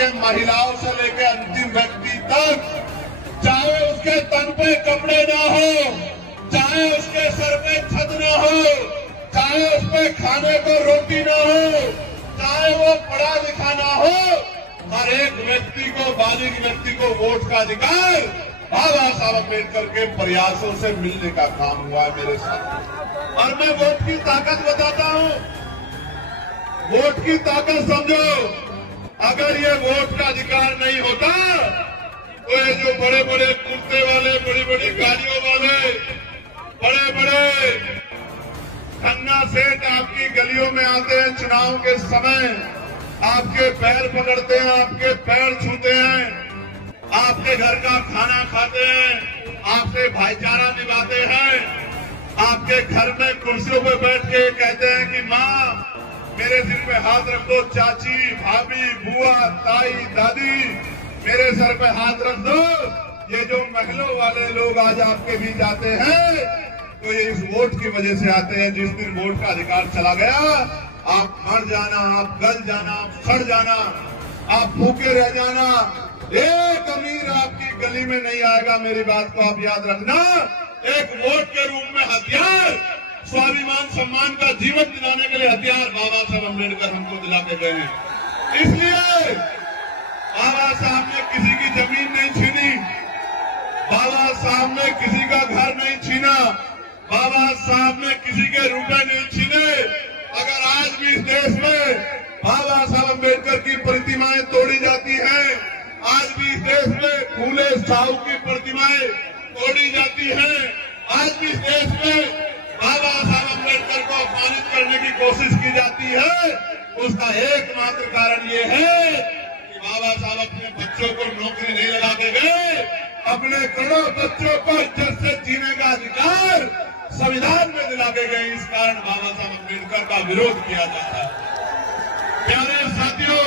के महिलाओं से लेकर अंतिम व्यक्ति तक, चाहे उसके तन पे कपड़े ना हो, चाहे उसके सर पे छत ना हो, चाहे उस पे खाने को रोटी ना हो, चाहे वो पढ़ा लिखा ना हो, हर एक व्यक्ति को, बालिग व्यक्ति को वोट का अधिकार बाबा साहब अम्बेडकर के प्रयासों से मिलने का काम हुआ है मेरे साथ। और मैं वोट की ताकत बताता हूं, वोट की ताकत समझो। अगर ये वोट का अधिकार नहीं होता तो ये जो बड़े बड़े कुर्ते वाले, बड़ी बड़ी गाड़ियों वाले, बड़े बड़े खन्ना सेठ आपकी गलियों में आते हैं, चुनाव के समय आपके पैर पकड़ते हैं, आपके पैर छूते हैं, आपके घर का खाना खाते हैं, आपसे भाईचारा निभाते हैं, आपके घर में कुर्सियों पर बैठ के कहते हैं कि माँ मेरे सिर पे हाथ रख दो, चाची, भाभी, बुआ, ताई, दादी मेरे सर पे हाथ रख दो। ये जो महलों वाले लोग आज आपके बीच आते हैं तो ये इस वोट की वजह से आते हैं। जिस दिन वोट का अधिकार चला गया, आप मर जाना, आप गल जाना, आप सड़ जाना, आप भूखे रह जाना, एक अमीर आपकी गली में नहीं आएगा। मेरी बात को आप याद रखना। एक वोट के रूप में हथियार, स्वाभिमान सम्मान का जीवन दिलाने के लिए हथियार बाबा साहब अम्बेडकर हमको दिला के गए हैं। इसलिए बाबा साहब ने किसी की जमीन नहीं छीनी, बाबा साहब ने किसी का घर नहीं छीना, बाबा साहब ने किसी के रुपए नहीं छीने। अगर आज भी इस देश में बाबा साहब अम्बेडकर की प्रतिमाएं तोड़ी जाती हैं, आज भी इस देश में फूले साहू की प्रतिमाएं तोड़ी जाती हैं, आज भी इस देश में बाबा साहब अम्बेडकर को अपमानित करने की कोशिश की जाती है, उसका एकमात्र कारण ये है कि बाबा साहब अपने बच्चों को नौकरी नहीं लगा के गए। अपने करोड़ों बच्चों को इज्जत से जीने का अधिकार संविधान में दिला के गए। इस कारण बाबा साहब अम्बेडकर का विरोध किया जाता है। प्यारे साथियों,